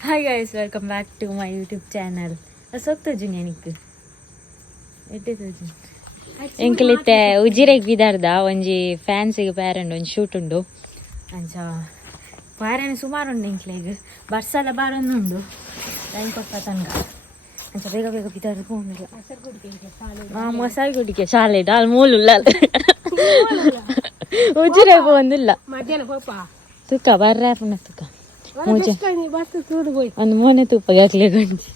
Hi guys, welcome back to my YouTube channel. ಸೊತ್ತೋಜು ನನಗೆ ಎಟ್ಟೋಜು ಎಂಕಲಿತ್ತೆ ಉಜಿರೆಗೆ ಬಿದಾರ್ದ ಒಂಜಿ ಫ್ಯಾನ್ಸಿಗೆ ಪ್ಯಾರಂಡ್ ಒಂಜಿ ಶೂಟ್ ಉಂಡು ಅಂಚ ಪ್ಯಾರನ್ ಸುಮಾರು ಉಂಡು ಎಂಕ್ಲೆಗ್ ಬರ್ಸಲ ಬಾರೊಂದುಂಡು ಟೈಮ್ ಕೊಟ್ಟ ತನಕ ಅಂಚ ಬೇಗ ಬೇಗ ಬಿದಾರ್ದು ಹೋಗಿಲ್ಲ. ಮಸಾಲೆ ಗುಡಿಗೆ ಶಾಲೆ ಅಲ್ಲಿ ಮೂಲುಲ್ಲ ಉಜಿರೆಗೆ ಹೋಗಿಲ್ಲ ತುಕ್ಕ ಬರ್ರ ಪುಣ್ಣ ತುಕ್ಕ ಒಂದು ಮೋನೆ ತುಪ್ಪಗೆ ಹಾಕ್ಲಿ ಗಂಜಿ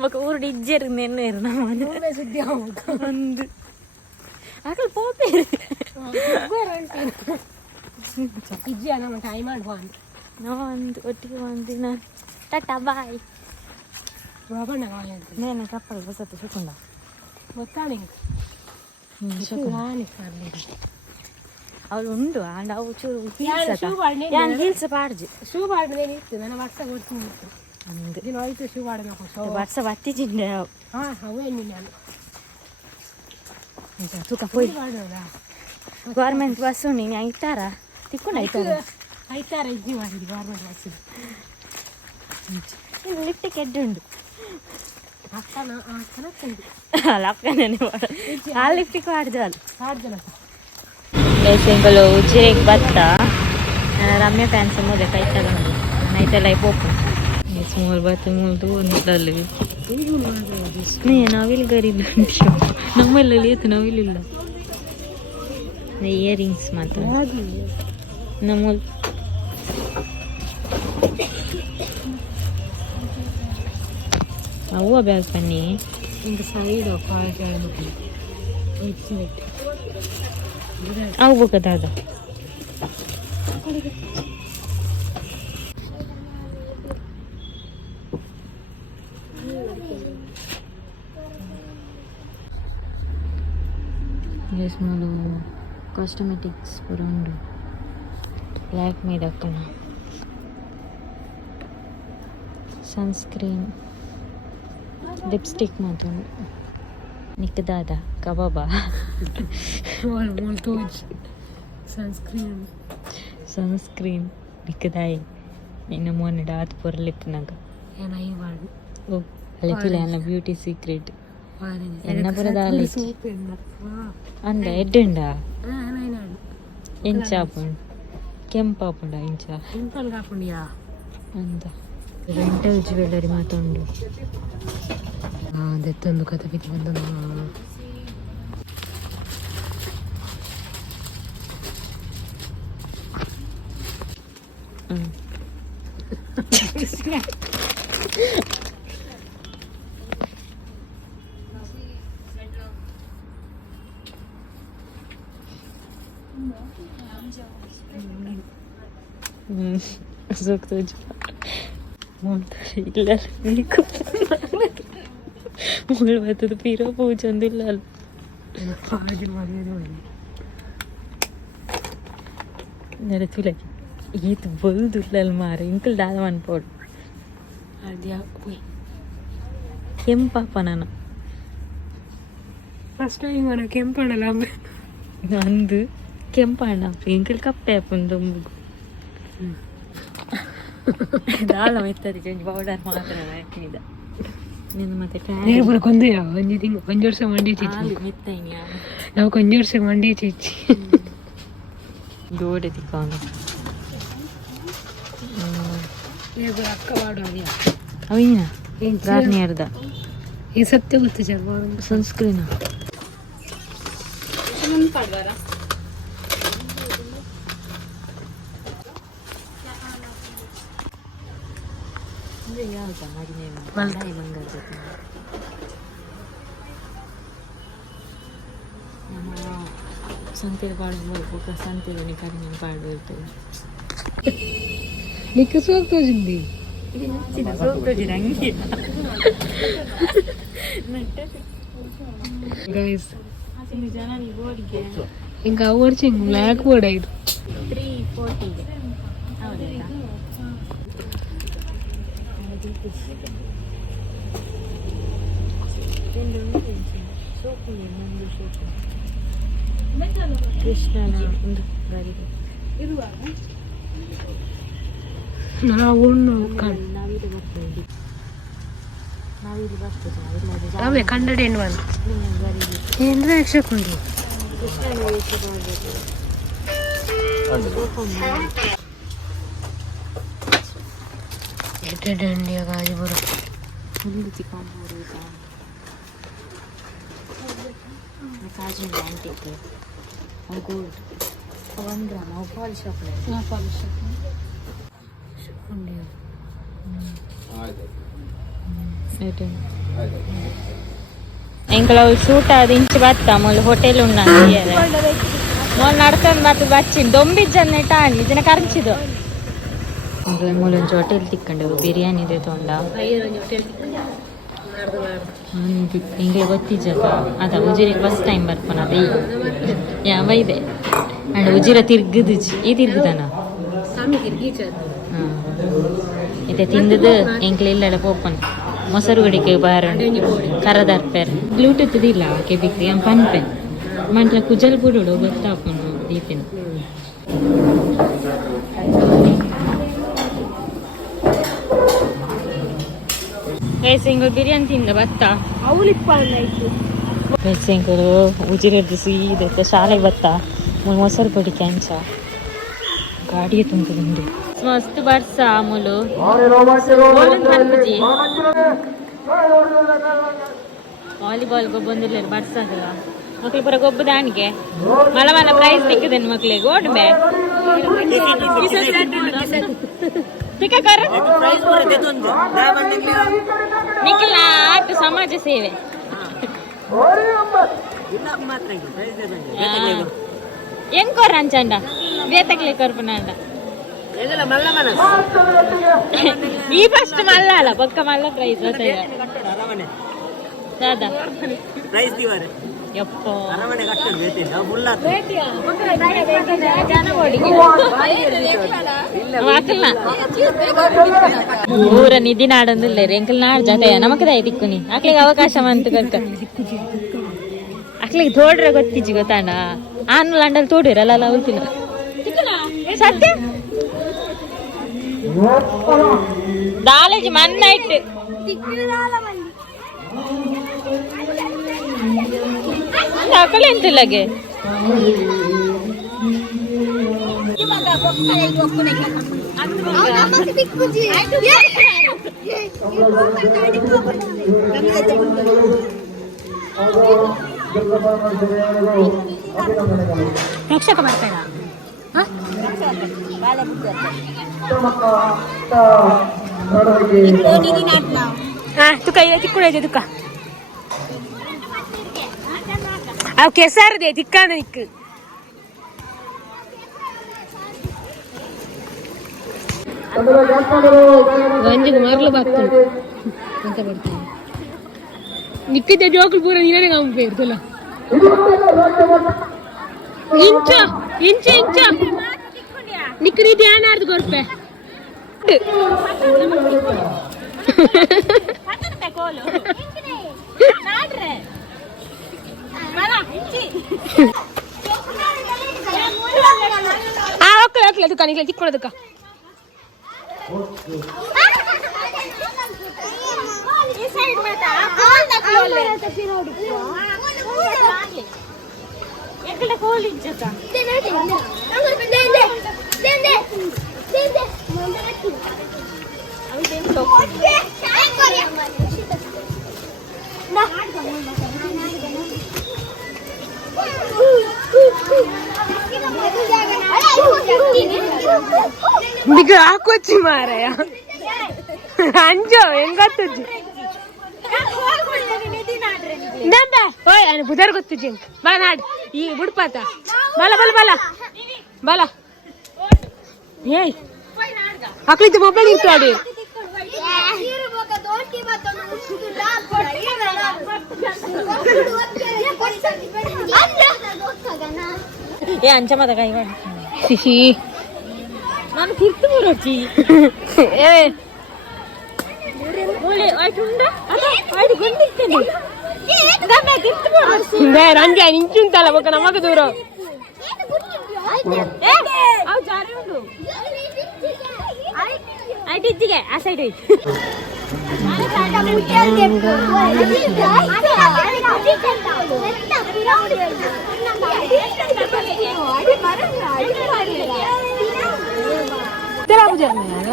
ಮಕ್ಕ ಊರುಡು ಇಜ್ಜೆರು ನೆನ್ನೇರು ಒಂದು ಆಕಲ್ ಪೋಪೆ ಒಂದು ಒಟ್ಟಿಗೆ ಒಂದಿನ ಟಾಟಾ ಬಾಯ್ ನೇನೆ ಕಪ್ಪಲ್ ಬಸತ್ತು ಶುಕುಂಡ ಅವಳು ಉಂಡು ಅಂಡ್ ಅವು ಚೂರು ಹೀಲ್ಸ್ ಪಾಡ್ಜಿ ಶೂ ಪಾಡ್ದೇನೆ ಇತ್ತು ನನ್ನ ವರ್ಷ ಕೊಡ್ತೀನಿ ಅಂದು ಹೋಯ್ತು ಶೂ ಪಾಡ ವರ್ಷ ಬತ್ತಿಜಿಂಡೆ ಅವು ನಾನು ತೂಕ ಹೋಯ್ ಗೌರ್ಮೆಂಟ್ ಬಸ್ ನೀನು ಐತಾರ ತಿಕ್ಕೊಂಡು ಐತಾರ ಇಜ್ಜಿ ಮಾಡಿದ್ದು ಗೌರ್ಮೆಂಟ್ ಬಸ್ ಇದು ಲಿಫ್ಟಿಗೆ ಎಡ್ಡುಂಡು ಅಲ್ಲ ಅಕ್ಕನೇ ಆ ಲಿಫ್ಟಿಗೆ ಆಡ್ದಲ್ಲ ಬೇಸಂಗಳು ಉಜಿರೆಗೆ ಬತ್ತ ರಮ್ಯ ಫ್ಯಾನ್ಸ್ ಮೂಲೆ ಕೈ ತಗೊಂಡು ನೈಟೆಲ್ಲ ಪೋಪು ಮೂರು ಬತ್ತು ಮೂರು ಒಂದಲ್ಲಿ ನಾವಿಲ್ ಗರಿಲ್ಲ ನಮ್ಮಲ್ಲಿ ಏತು ನಾವಿಲ್ಲ ಇಯರಿಂಗ್ಸ್ ಮಾತ್ರ ನಮ್ಮ ಅವು ಅಭ್ಯಾಸ ಬನ್ನಿ ಇಂಕ ಸೈಡ್ ಆಗ್ಬೇಕದ ಸ್ಮಾಲು ಕಾಸ್ಮೆಟಿಕ್ಸ್ ಪೂರ ಉಂಡು ಲ್ಯಾಕ್ಮಿ ದಕ್ಕನ ಸನ್ಸ್ಕ್ರೀನ್ ಲಿಪ್ಸ್ಟಿಕ್ ಮಾತ್ರ ನಿಕ್ಕದಾದ ಕಬಾಬ ಸನ್ಸ್ಕ್ರೀನ್ ನಿಕ್ಕದಾಯಿ ಇನ್ನು ಮೊನ್ನೆ ಡಾತ್ ಪೂರ ಲಿಪ್ನಾಗ ಓ ಅಲ್ಲಿತಿಲ್ಲ ನನ್ನ ಬ್ಯೂಟಿ ಸೀಕ್ರೆಟ್ ಎನ್ನ ಪುರದ ಅಂದ ಎಡ್ಡುಂಡ ಎಂಚಾಪುಂಡು ಕೆಂಪಾಪುಂಡ ಇಂಚ ಅಂದ ರೆಂಟಲ್ ಜ್ಯುವೆಲ್ಲರಿ ಮಾತುಂಡು ಅದೆತ್ತೊಂದು ಕತೆ ಬಿದ್ದು ಬಂದ ಇಲ್ಲ ಮುಗಳು ಬರ್ತದ ಪೀರೋ ಪೂಜಂದಿಲ್ಲ ನೆರತುಲ ಈತ ಬಲ್ದುಲ್ಲ ಮಾರ ಇಂಕಲ್ ದಾದ ಅನ್ಪೋಡು ಅದ್ಯಾ ಕೆಂಪಾಪ ನಾನು ಫಸ್ಟ್ ಟೈಮ್ ಕೆಂಪಣ್ಣಲ್ಲ ಅಂದು ಕೆಂಪಣ್ಣ ಇಂಕಲ್ ಕಪ್ಪೆ ಅಪ್ಪಂದು ಮುಗು ದಾಳ ಮೆತ್ತದಿ ಚೇಂಜ್ ಪೌಡರ್ ಮಾತ್ರ ಹಾಕಿದ ನಿನ್ನ ಮತ್ತೆ ಕೊಂದು ವರ್ಷ ಮಂಡಿ ಚಿಚ್ಚಿ ಮೆತ್ತೈನಿಯ ನಾವು ಕೊಂದು ವರ್ಷ ಮಂಡಿ ಚಿಚ್ಚಿ ಗೋಡೆ ತಿಕ್ಕೊಂಡು ಅಕ್ಕ ಮಾಡೋದಿಲ್ಲ ಅವಿನ ಗಾರ್ನಿಯರ್ದ ಈ ಸತ್ಯ ಗೊತ್ತು ಜಗ ಸನ್ಸ್ಕ್ರೀನ್ ಪಡ್ವಾರ ಸಂತೆಗೆ ಪಾಡ್ಬೋದು ಸಂತೆಗೆ ಕಡಿಮೆ ಪಾಡು ಇರ್ತದೆ ನಿಕ್ಕ ಸೋಗ್ತೋಜಿಂದಿ ಸೋಗ್ತೋಜಿ ಹಂಗೆ ಗೈಸ್ ఇంకా ఓర్చింగ్ బ్లాక్ బోర్డ్ ఐదు 340 ಹೌದಾ ಕೃಷ್ಣನ ಒಂದು ಗಾಡಿಗೆ ಇರುವಾಗ ನಾವು ನಾವಿದು ಬರ್ತೇವೆ ಅವೇ ಕನ್ನಡ ಹೆಣ್ಣು ಏನು ಯಕ್ಷಕೊಂಡು ದಂಡಿಯ ಗಾಜಿಪುರ ಕಾಜು ಆಂಟಿಕ್ ಗೋಲ್ಡ್ 1 ಗ್ರಾಮ್ ಪಾಲಿಶ್ ఇంకా షూట్ అది ఇంచి బతా మొదలు హోటల్ ఉన్నాను మొన్న నడుతుంది బతు వచ్చింది దొంబిజ్జని నెట్ట అండి నిజన కరించిదు ಮೂಲೊಂದು ಹೋಟೆಲ್ ತಿಕ್ಕೊಂಡು ಬಿರಿಯಾನಿ ಇದೆ ತೊಂಡ ಹಿಂಗೆ ಗೊತ್ತಿಜ್ಜಕ ಅದ ಉಜಿರಿಗೆ ಫಸ್ಟ್ ಟೈಮ್ ಬರ್ಪನ ಅದ ಯಾವ ಇದೆ ಅಂಡ್ ಉಜಿರ ತಿರ್ಗದಿಜಿ ಈ ತಿರ್ಗದನ ಇದೆ ತಿಂದದು ಎಂಕ್ಲೆ ಇಲ್ಲಡ ಪೋಪನ್ ಮೊಸರು ಗಡಿಕೆ ಬಾರ ಕರದರ್ಪೇರ್ ಬ್ಲೂಟೂತ್ ಇಲ್ಲ ಕೆಬಿಕ್ರಿ ಎಂ ಪನ್ಪೆನ್ ಮಂಟ್ಲ ಕುಜಲ್ ಬುಡುಡು ಗೊತ್ತಾಪನು ದೀಪಿನ ಬೇಸಿಂಗು ಬಿರಿಯಾನಿ ತಿಂದ ಬತ್ತ ಬೇಸಿಂಗರು ಉಜಿರದ್ದು ಸೀದತ್ತ ಶಾಲೆಗೆ ಬತ್ತ ಮೊಸರು ಪೊಡಿ ಕ್ಯಾಂಚ ಗಾಡಿಗೆ ತುಂಬಿದುಂಡು ಮಸ್ತ್ ಬರ್ಸ ಮುಲು ವಾಲಿಬಾಲ್ ಗೊಬ್ಬೊಂದಿಲ್ಲ ಬರ್ಸಂಗಲ್ಲ ಮಕ್ಳು ಪುರ ಗೊಬ್ಬ ದಾಣಿಗೆ ಮಲ ಮಲ ಪ್ರೈಸ್ ಸಿಕ್ಕಿದೇನು ಮಕ್ಳಿಗೆ ಓಡ್ಬೆ ನಿಖಿಲ ಆಟ ಸಮಾಜ ಸೇವೆ ಹೆಂಗ್ ಕೊರ ಅಂಚಂಡ ಬೇತಕ್ಲೆ ಕೊರ್ಪನಂಡ ಈ ಫಸ್ಟ್ ಮಲ್ಲ ಅಲ್ಲ ಪಕ್ಕ ಮಲ್ಲ ಪ್ರೈಸ್ ದಾದಾ ಯಪ್ಪ ಊರ ನಿಧಿ ನಾಡೊಂದಿಲ್ಲ ಎಂಕಲ್ ನಾಡ್ ಜೊತೆ ನಮಕದ ದಿಕ್ಕುನಿ ಅಕ್ಲಿಗೆ ಅವಕಾಶ ಮಂತು ಕರ್ಕ ಅಕ್ಲಿಗೆ ತೋಡ್ರೆ ಗೊತ್ತಿಜ್ಜಿ ಗೊತ್ತಾಂಡ ಆನು ಲಂಡಲ್ ತೋಡಿರಲ್ಲ ಉಲ್ತಿನ ಸತ್ಯ ದಾಲೇಜಿ ಮನ್ನಾಯ್ತು ಅಕಲೆ ಎಂತಿಲ್ಲಗೆ ರಕ್ಷಕ ಬರ್ತಾರ ತುಕ ತಿಕ್ಕುಡ ತುಕ ಅವು ಕೆಸರದೆ ತಿಕ್ಕಾನ ನಿಕ್ಕು ಗಂಜಿಗೆ ಮರಳು ಬಾಕ್ತಾನೆ ಅಂತ ಬರ್ತಾನೆ ನಿಕ್ಕಿದ್ದ ಜೋಕುಲು ಪೂರ ನೀನೇ ಕಾಮ ಪೇರ್ತಲ್ಲ ಇಂಚ ಇಂಚ ಇಂಚ ನಿಕ್ಕ ನೀತಿ ಏನಾರ್ದು ಕೊರ್ಪೆ ಓಕೆ ದುಕಾನ್ ಇಲ್ಲ ತಿಕ್ಕೊಳ್ಳೋದಕ್ಕ నీకు ఆకొచ్చి మారయ్య అంజో ಹೆಂಗತ್ತಜ್ಜಿ ನಂದ ಓಯ್ ಅನ ಬುದರ್ ಗೊತ್ತಜ್ಜಿ ಬಾ ನಾಡ್ ಈ ಬುಡ್ಪಾತ ಬಲ ಬಲ ಬಲ ಬಲ ಏಯ್ ಅಕ್ಲಿದ್ದು ಮೊಬೈಲ್ ಇತ್ತು ಅಡಿ ಏ ಅಂಚ ಮತ ಕೈ ಮಾಡಿ ಸಿಹಿ ನಾನು ತಿರ್ತು ಬರೋಚಿ ಏ ಓಲೆ ಆಯ್ತುಂಡ ಅದ ಆಯ್ತು ಗೊಂಡಿರ್ತೇನೆ ಗಮ್ಮ ತಿರ್ತು ಬರೋಚಿ ಬೇ ರಂಜೆ ನಿಂಚುಂತಲ್ಲ ಬಕ ನಮಗ ದೂರ ಏ ಅವು ಜಾರಿ ಉಂಡು ಆಯ್ತು ಇಜ್ಜಿಗೆ ಆ ಸೈಡ್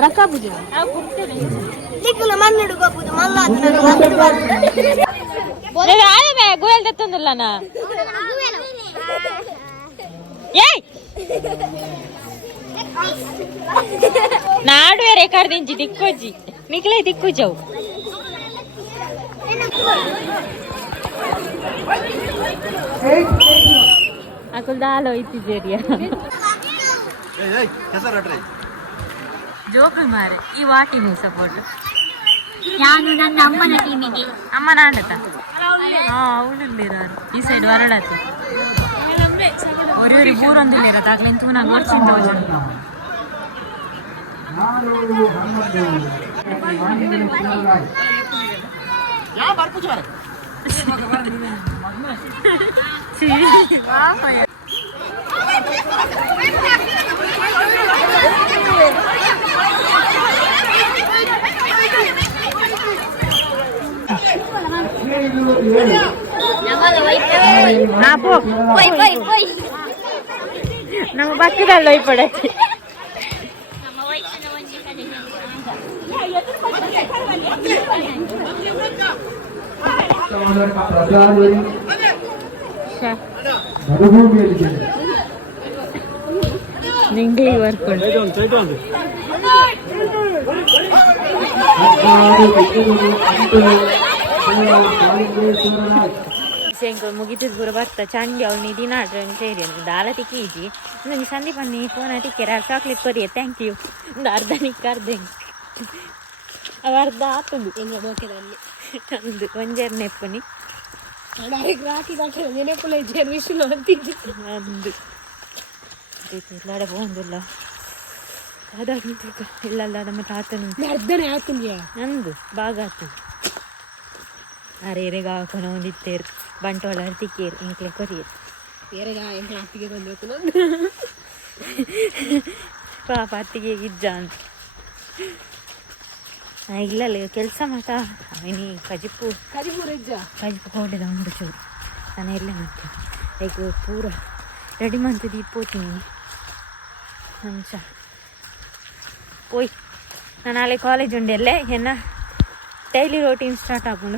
ರಕ್ಕ ಪೂಜೆ ಗೋಯಲ್ ತತ್ತೊಂದಿಲ್ಲ ನಾ ಏಯ್ ನಾಡುವೆ ರೆಕಾರ್ಡ್ ದಿಂಚಿ ದಿಕ್ಕೋಜಿ ನಿಕ್ಲೆ ದಿಕ್ಕುಜವು ಅಕಲ್ ದಾಲ ಇತ್ತಿದ್ದೇರಿಯ ಜೋಕು ಮಾರೆ ಈ ವಾಟಿನ ಸಪೋರ್ಟ್ ನಾನು ನನ್ನ ಅಮ್ಮನ ಟೀಮಿಗೆ. ಅಮ್ಮನ ಆಡತ ಹಾ ಅವಳಿರೋರು ಈ ಸೈಡ್ ಹೊರಡತ್ತೆ ഒരു പൂറൊന്നും ഇല്ല താക്കളെ തൂന കുറച്ചുണ്ടോ ನಮ್ಮ ಪಕ್ಕದಲ್ಲಿ ಹೋಯ್ಪಡತ್ತೆ ನಿಂಗ್ಲಿ ಬರ್ಕೊಂಡು ಮುಗಿತದ ಪೂರ ಬರ್ತಾ ಚಂಡಿ ಅವಳು ನೀ ದಿನ ಆಡ್ರೆ ಸೇರಿ ಅಂತ ದಾಲ ತಿಕ್ಕೀಜಿ ನನಗೆ ಸಂದೀಪ್ ಅನ್ನಿ ಫೋನ್ ಟಿಕ್ಕೆರ ಚಾಕ್ಲೇಟ್ ಕೊರಿಯ ಥ್ಯಾಂಕ್ ಯು ಒಂದು ಅರ್ಧ ನಿಕ್ಕ ಅರ್ಧ ಅವ ಅರ್ಧ ಆತಂದು ಹೆಂಗ ಬೋಕೆದಲ್ಲಿ ಅಂದು ಒಂಜೇರು ನೆಪ್ಪನಿ ಅಂದು ಇಲ್ಲಾಡ ಹೋಗುದಿಲ್ಲ ಅದಾಗಿ ಇಲ್ಲ ನಮ್ಮ ತಾತನು ಅರ್ಧನೇ ಆತಂದ್ಯಾ ನಂದು ಭಾಗ ಆತು ಅರೆ ಹಾಕೋಣ ಒಂದಿತ್ತೇರು ಬಂಟೋಳ ತಿಕ್ಕೇರು ಇಂಕ್ಲೆ ಕೊರಿಯರು ಪಾಪ ಅತ್ತಿಗೆ ಇಜ್ಜ ಅಂತ ಇಲ್ಲಲ್ಲ ಕೆಲಸ ಮಾತ ಅವನಿ ಕಜಿಪು ಹೊಡೆದ ಮುಡಿಚೋರು ನಾನು ಎಲ್ಲ ಮಾಡ್ತೇನೆ ಈಗ ಪೂರ ರೆಡಿ ಮಾಡ್ತಿದ್ದು ಇಪ್ಪೋತೀನಿ ಅಂಚ പോയി ನಾನು ನಾಳೆ ಕಾಲೇಜ್ ಉಂಡೆ ಅಲ್ಲೇ ಎನ್ನ ಡೈಲಿ ರೋಟೀನ್ ಸ್ಟಾರ್ಟ್ ಆಗೋಣ